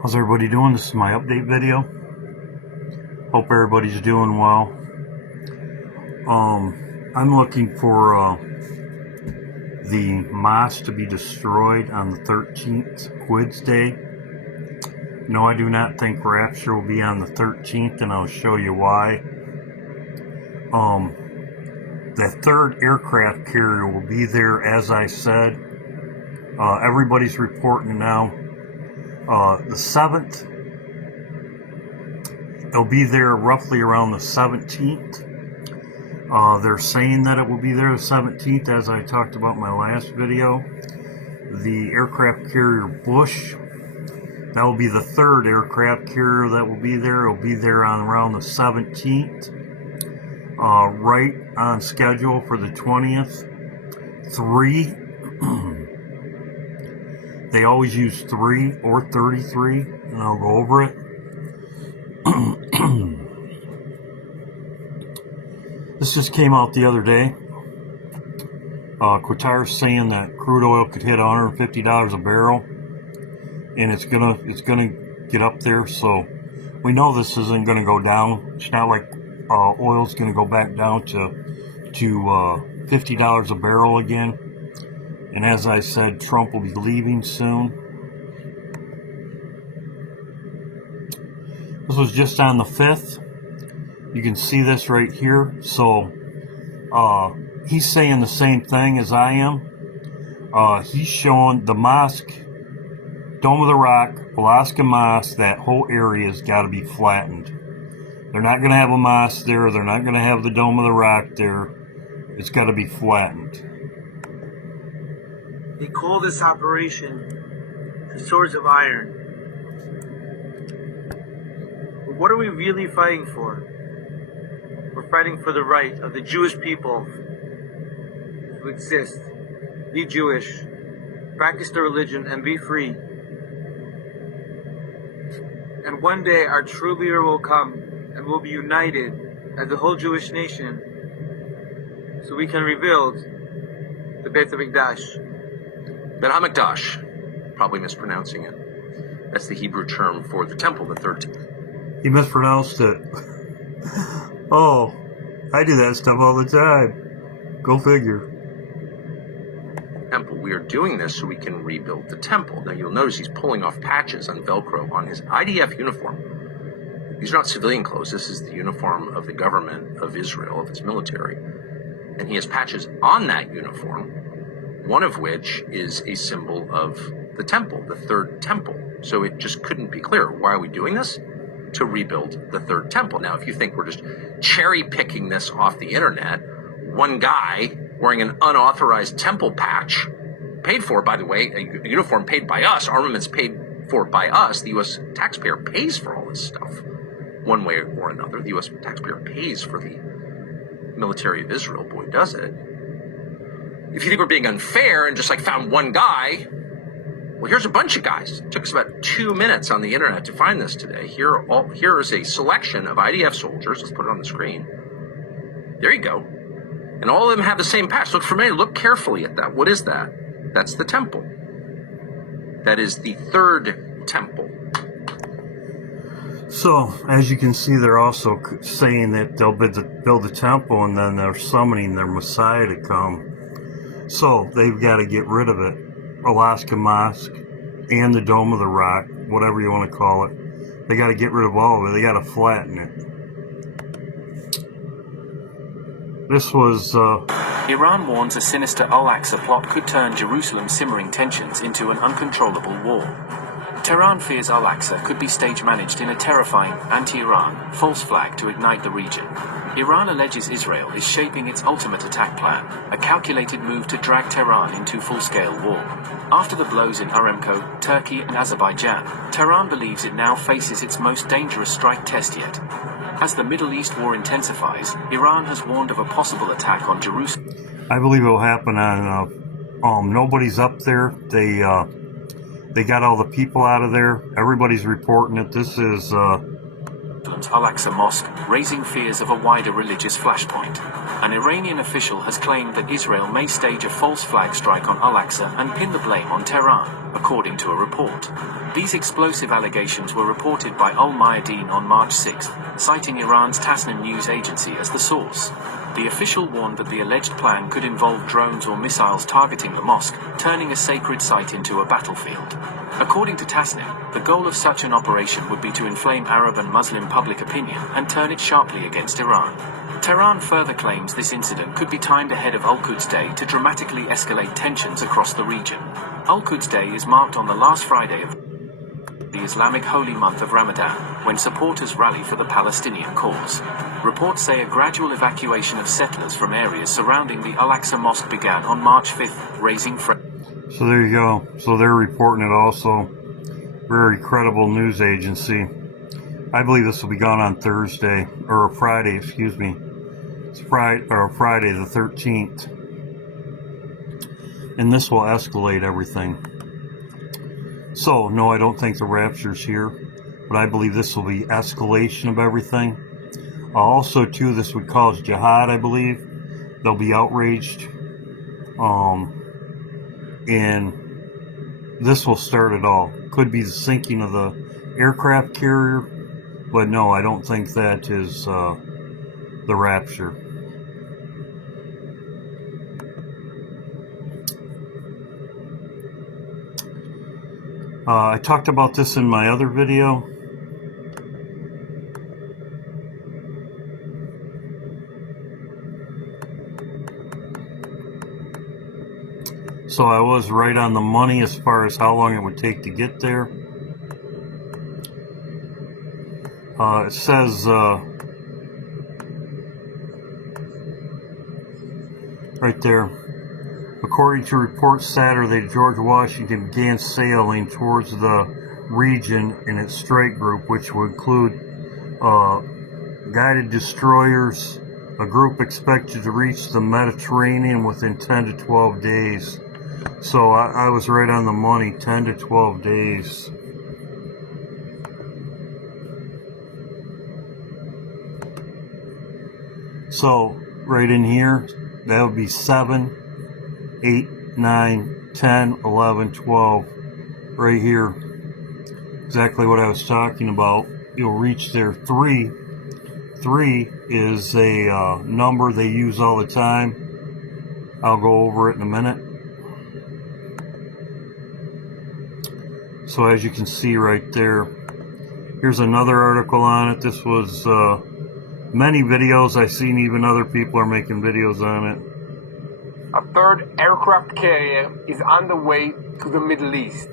How's everybody doing? This is my update video. Hope everybody's doing well. I'm looking for the mosque to be destroyed on the 13th, QUDS Day. No, I do not think rapture will be on the 13th, and I'll show you why. The third aircraft carrier will be there, as I said. Everybody's reporting now. The 7th, it'll be there roughly around the 17th. They're saying that it will be there the 17th, as I talked about in my last video. The aircraft carrier Bush, that will be the third aircraft carrier that will be there. It'll be there on around the 17th. Right on schedule for the 20th. 3. They always use 3 or 33, and I'll go over it. This just came out the other day. QUDS saying that crude oil could hit $150 a barrel, and it's gonna get up there. So we know this isn't gonna go down. It's not like oil's gonna go back down to $50 a barrel again. And as I said, Trump will be leaving soon. This was just on the 5th. You can see this right here. So he's saying the same thing as I am. He's showing the mosque, Dome of the Rock, Alaska Mosque, that whole area's got to be flattened. They're not going to have a mosque there. They're not going to have the Dome of the Rock there. It's got to be flattened. They call this operation the Swords of Iron. But what are we really fighting for? We're fighting for the right of the Jewish people to exist, be Jewish, practice their religion, and be free. And one day our true leader will come and we'll be united as the whole Jewish nation so we can rebuild the Beit HaMikdash. Bet HaMikdash, probably mispronouncing it. That's the Hebrew term for the temple, the third temple. He mispronounced it. Oh, I do that stuff all the time. Go figure. Temple. We are doing this so we can rebuild the temple. Now you'll notice he's pulling off patches on Velcro on his IDF uniform. These are not civilian clothes. This is the uniform of the government of Israel, of its military. And he has patches on that uniform, one of which is a symbol of the temple, the third temple. So it just couldn't be clearer. Why are we doing this? To rebuild the third temple. Now, if you think we're just cherry picking this off the internet, one guy wearing an unauthorized temple patch, paid for, by the way, a uniform paid by us, armaments paid for by us, the U.S. taxpayer pays for all this stuff. One way or another, the U.S. taxpayer pays for the military of Israel. Boy, does it. If you think we're being unfair and just like found one guy, well, here's a bunch of guys. It took us about 2 minutes on the internet to find this today. Here is a selection of IDF soldiers. Let's put it on the screen. There you go. And all of them have the same patch. Look familiar. Look carefully at that. What is that? That's the temple. That is the third temple. So, as you can see, they're also saying that they'll build the temple, and then they're summoning their Messiah to come. So, they've got to get rid of it. Alaska Mosque and the Dome of the Rock, whatever you want to call it. They got to get rid of all of it. They got to flatten it. This was... Iran warns a sinister Al-Aqsa plot could turn Jerusalem's simmering tensions into an uncontrollable war. Tehran fears Al-Aqsa could be stage-managed in a terrifying, anti-Iran, false flag to ignite the region. Iran alleges Israel is shaping its ultimate attack plan, a calculated move to drag Tehran into full-scale war. After the blows in Aramco, Turkey and Azerbaijan, Tehran believes it now faces its most dangerous strike test yet. As the Middle East war intensifies, Iran has warned of a possible attack on Jerusalem. I believe it will happen on... nobody's up there. They got all the people out of there. Everybody's reporting it. This is... Jerusalem's Al-Aqsa Mosque, raising fears of a wider religious flashpoint. An Iranian official has claimed that Israel may stage a false flag strike on Al-Aqsa and pin the blame on Tehran, according to a report. These explosive allegations were reported by Al-Mayadeen on March 6, citing Iran's Tasnim news agency as the source. The official warned that the alleged plan could involve drones or missiles targeting the mosque, turning a sacred site into a battlefield. According to Tasnim, the goal of such an operation would be to inflame Arab and Muslim public opinion and turn it sharply against Iran. Tehran further claims this incident could be timed ahead of Al-Quds Day to dramatically escalate tensions across the region. Al-Quds Day is marked on the last Friday of the Islamic holy month of Ramadan, when supporters rally for the Palestinian cause. Reports say a gradual evacuation of settlers from areas surrounding the Al-Aqsa Mosque began on March 5th, raising So there you go. So they're reporting it also. Very credible news agency. I believe this will be gone on Thursday, or Friday, excuse me. It's Friday the 13th. And this will escalate everything. So, no, I don't think the rapture's here, but I believe this will be escalation of everything. Also, too, this would cause jihad, I believe. They'll be outraged. And this will start it all. Could be the sinking of the aircraft carrier, but no, I don't think that is the rapture. I talked about this in my other video. So I was right on the money as far as how long it would take to get there. It says right there, according to reports Saturday, George Washington began sailing towards the region in its strike group, which would include guided destroyers, a group expected to reach the Mediterranean within 10 to 12 days. So I was right on the money, 10 to 12 days. So right in here, that would be 7, 8, 9, 10, 11, 12. Right here. Exactly what I was talking about. You'll reach there. 3 is a number they use all the time. I'll go over it in a minute. So as you can see right there, here's another article on it. This was many videos I've seen. Even other people are making videos on it. A third aircraft carrier is on the way to the Middle East.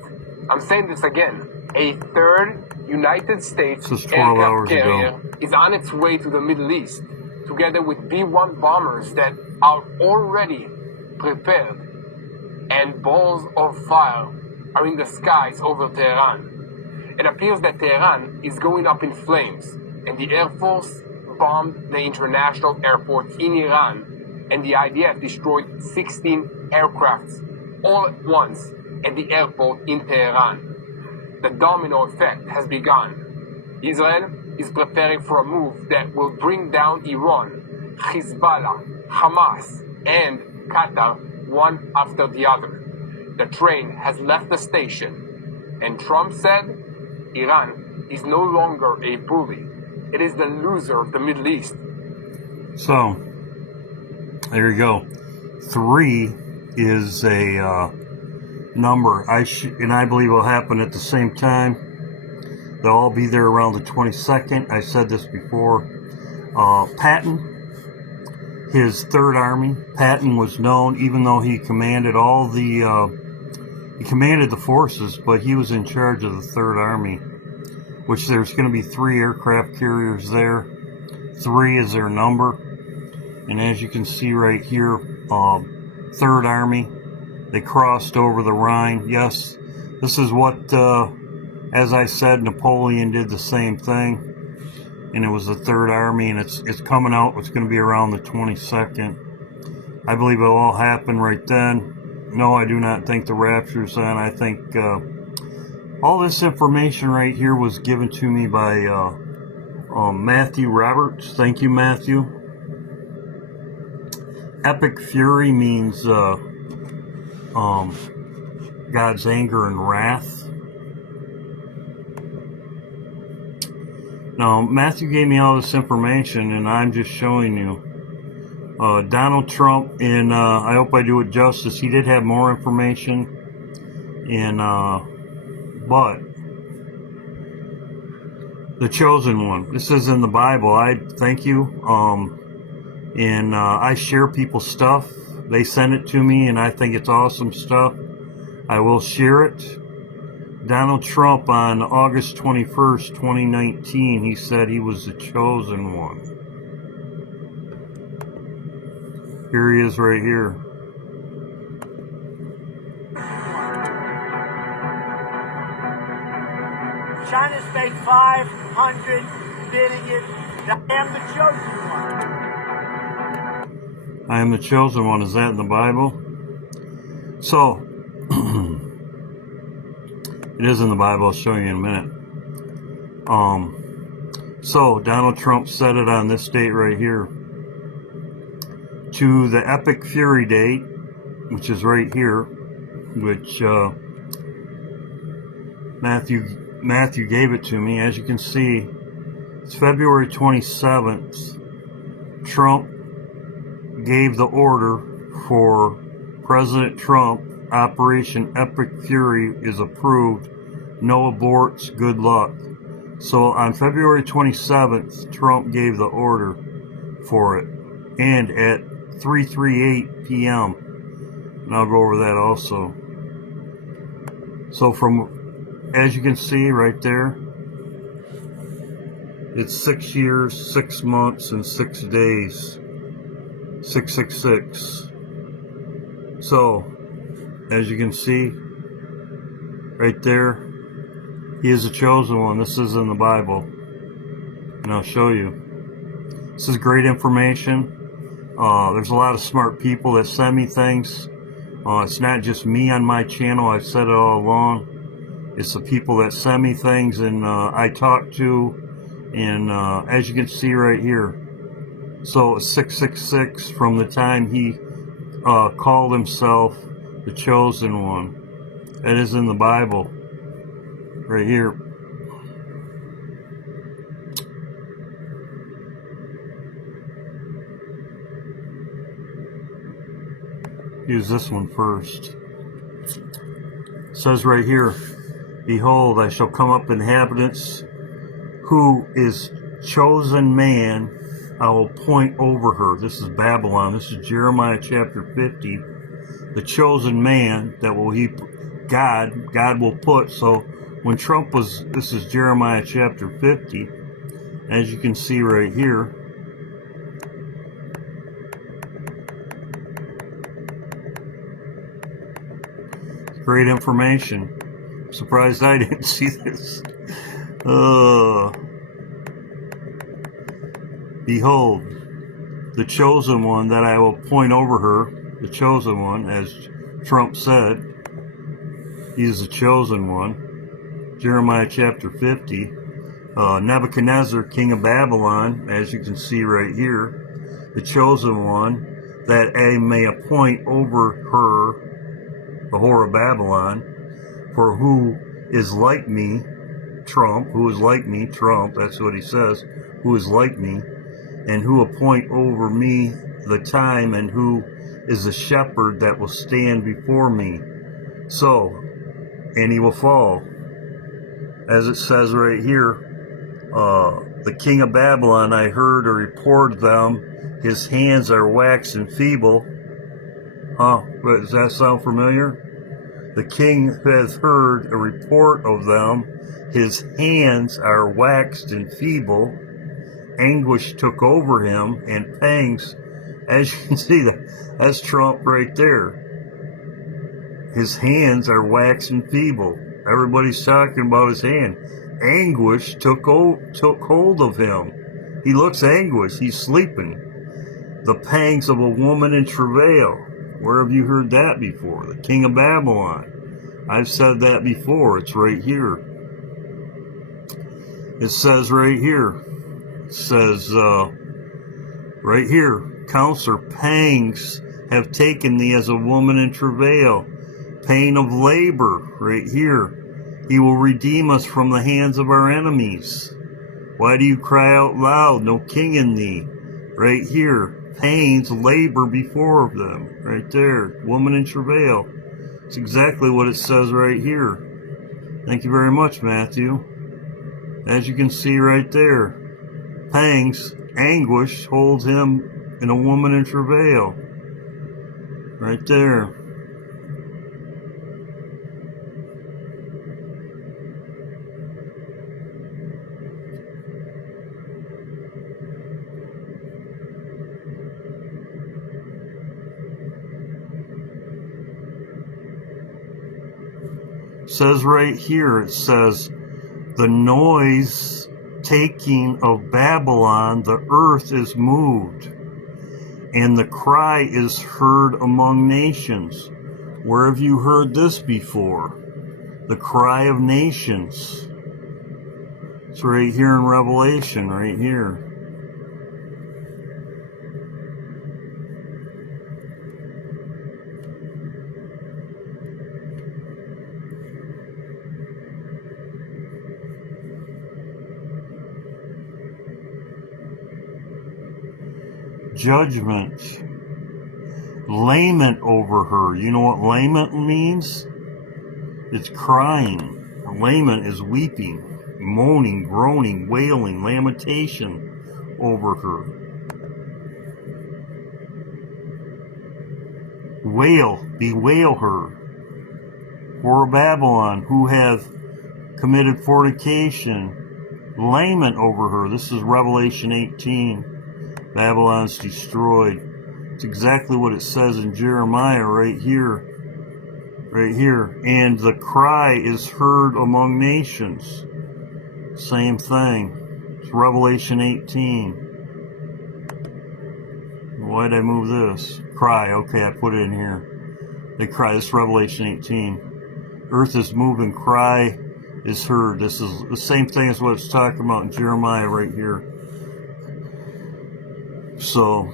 I'm saying this again. A third United States aircraft carrier is on its way to the Middle East, together with B-1 bombers that are already prepared, and balls of fire are in the skies over Tehran. It appears that Tehran is going up in flames, and the Air Force bombed the international airport in Iran, and the IDF destroyed 16 aircrafts all at once at the airport in Tehran. The domino effect has begun. Israel is preparing for a move that will bring down Iran, Hezbollah, Hamas, and Qatar one after the other. The train has left the station, and Trump said Iran is no longer a bully. It is the loser of the Middle East. So, there you go. 3 is a number. And I believe will happen at the same time. They'll all be there around the 22nd. I said this before. Patton, his Third Army. Patton was known, even though he commanded all the he commanded the forces, but he was in charge of the Third Army, which there's going to be 3 aircraft carriers there. 3 is their number. And as you can see right here, Third Army, they crossed over the Rhine. Yes, this is what, as I said, Napoleon did the same thing. And it was the Third Army, and it's coming out. It's going to be around the 22nd. I believe it'll all happen right then. No, I do not think the rapture's on. I think all this information right here was given to me by Matthew Roberts. Thank you, Matthew. Epic fury means God's anger and wrath. Now, Matthew gave me all this information, and I'm just showing you. Donald Trump, and I hope I do it justice, he did have more information, and but the chosen one. This is in the Bible. I thank you. And I share people's stuff. They send it to me, and I think it's awesome stuff. I will share it. Donald Trump on August 21st, 2019, he said he was the chosen one. Here he is right here. China's made 500 billion. I am the chosen one. I am the chosen one. Is that in the Bible? So, it is in the Bible. I'll show you in a minute. So, Donald Trump said it on this date right here. To the Epic Fury date, which is right here, which Matthew gave it to me. As you can see, it's February 27th. Trump gave the order for President Trump. Operation Epic Fury is approved. No aborts. Good luck. So on February 27th, Trump gave the order for it. And at 3:38 p.m. And I'll go over that also. So as you can see right there, it's 6 years, 6 months, and 6 days. 666. So, as you can see, right there, he is the chosen one. This is in the Bible. And I'll show you. This is great information. There's a lot of smart people that send me things. It's not just me on my channel. I've said it all along. It's the people that send me things and I talk to. And as you can see right here. So 666 from the time he called himself the chosen one. That is in the Bible. Right here. Use this one first. It says right here, behold, I shall come up inhabitants who is chosen man, I will point over her. This is Babylon. This is Jeremiah chapter 50. The chosen man that will God will put. So when Trump was, this is Jeremiah chapter 50, as you can see right here. Great information. I'm surprised I didn't see this. Behold, the chosen one that I will point over her, the chosen one, as Trump said, he is the chosen one. Jeremiah chapter 50. Nebuchadnezzar, king of Babylon, as you can see right here, the chosen one, that I may appoint over her, the whore of Babylon, for who is like me, Trump, who is like me, Trump, that's what he says, who is like me, and who appoint over me the time, and who is the shepherd that will stand before me. So, and he will fall. As it says right here, the king of Babylon, I heard a report of them, his hands are waxed and feeble. Does that sound familiar? The king has heard a report of them, his hands are waxed and feeble. Anguish took over him, and pangs, as you can see, that's Trump right there. His hands are waxed and feeble. Everybody's talking about his hand. Anguish took hold of him. He looks anguished. He's sleeping. The pangs of a woman in travail. Where have you heard that before? The king of Babylon. I've said that before. It's right here. It says right here. It says right here, Counselor, pangs have taken thee as a woman in travail, pain of labor, right here. He will redeem us from the hands of our enemies. Why do you cry out loud, no king in thee? Right here, pains, labor before them, right there, woman in travail. It's exactly what it says right here. Thank you very much, Matthew. As you can see right there, pangs, anguish holds him in a woman in travail. Right there. Says right here, it says, the noise taking of Babylon, the earth is moved, and the cry is heard among nations. Where have you heard this before? The cry of nations. It's right here in Revelation, right here. Judgment. Lament over her. You know what lament means? It's crying. Lament is weeping, moaning, groaning, wailing, lamentation over her. Wail, bewail her. For Babylon, who hath committed fornication, lament over her. This is Revelation 18. Babylon's destroyed. It's exactly what it says in Jeremiah right here. Right here. And the cry is heard among nations. Same thing. It's Revelation 18. Why did I move this? Cry. Okay, I put it in here. They cry. This is Revelation 18. Earth is moving. Cry is heard. This is the same thing as what it's talking about in Jeremiah right here. So,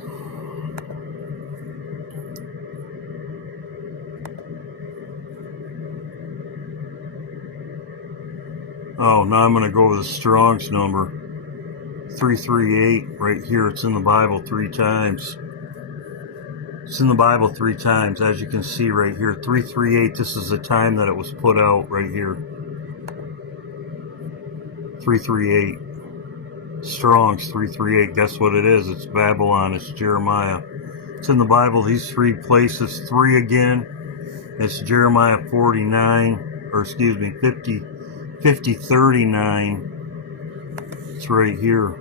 oh, now I'm going to go with the Strong's number. 338, right here. It's in the Bible 3 times. It's in the Bible 3 times, as you can see right here. 338, this is the time that it was put out right here. 338. Strong's 338. Guess what it is? It's Babylon. It's Jeremiah. It's in the Bible, these 3 places. 3 again. It's Jeremiah 49, or excuse me, 50:39. It's right here.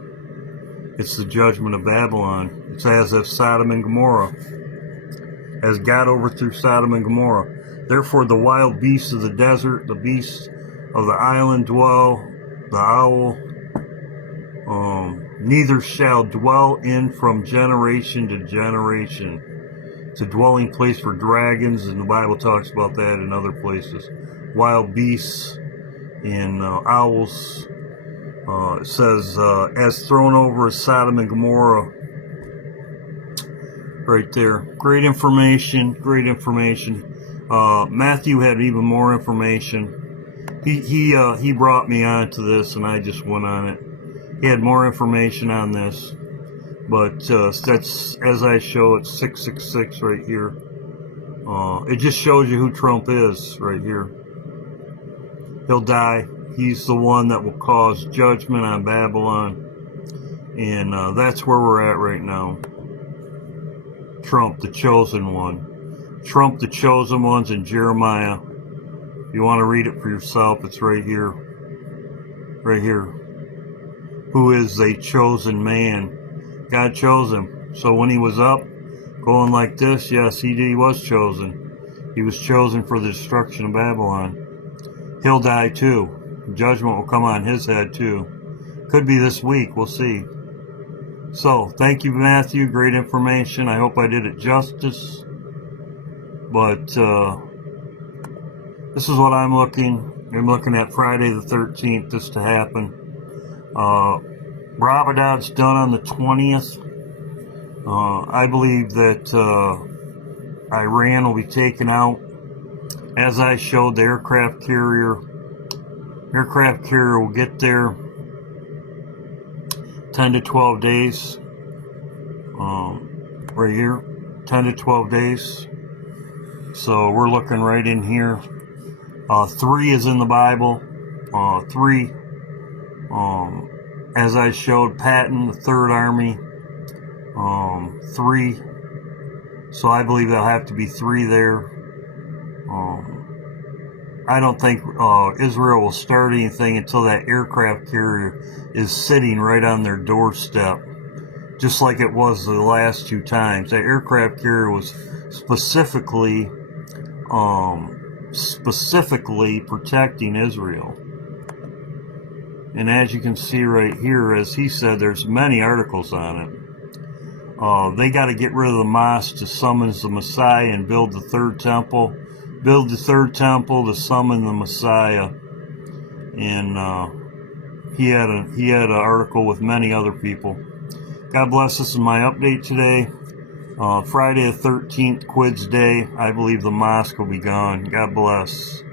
It's the judgment of Babylon. It's as if Sodom and Gomorrah, as God overthrew Sodom and Gomorrah. Therefore the wild beasts of the desert, the beasts of the island dwell, the owl, neither shall dwell in from generation to generation. It's a dwelling place for dragons, and the Bible talks about that in other places. Wild beasts and owls. It says, as thrown over as Sodom and Gomorrah. Right there. Great information. Great information. Matthew had even more information. He brought me on to this, and I just went on it. He had more information on this, but that's, as I show, it's 666 right here. It just shows you who Trump is right here. He'll die. He's the one that will cause judgment on Babylon, and that's where we're at right now. Trump, the chosen one. Trump, the chosen one's in Jeremiah. If you want to read it for yourself, it's right here. Right here. Who is a chosen man? God chose him. So when he was up, going like this, yes, he was chosen. He was chosen for the destruction of Babylon. He'll die too. Judgment will come on his head too. Could be this week. We'll see. So, thank you, Matthew. Great information. I hope I did it justice. But this is what I'm looking at Friday the 13th, this to happen. Ramadan's done on the 20th. I believe that Iran will be taken out. As I showed, the aircraft carrier will get there 10 to 12 days. Right here, 10 to 12 days. So we're looking right in here. 3 is in the Bible. 3, as I showed, Patton, the Third Army. 3. So I believe there'll have to be 3 there. I don't think Israel will start anything until that aircraft carrier is sitting right on their doorstep, just like it was the last 2 times. That aircraft carrier was specifically protecting Israel. And as you can see right here, as he said, there's many articles on it. They got to get rid of the mosque to summon the Messiah and build the 3rd temple. Build the 3rd temple to summon the Messiah. And he had an article with many other people. God bless. This is my update today. Friday the 13th, QUDS Day. I believe the mosque will be gone. God bless.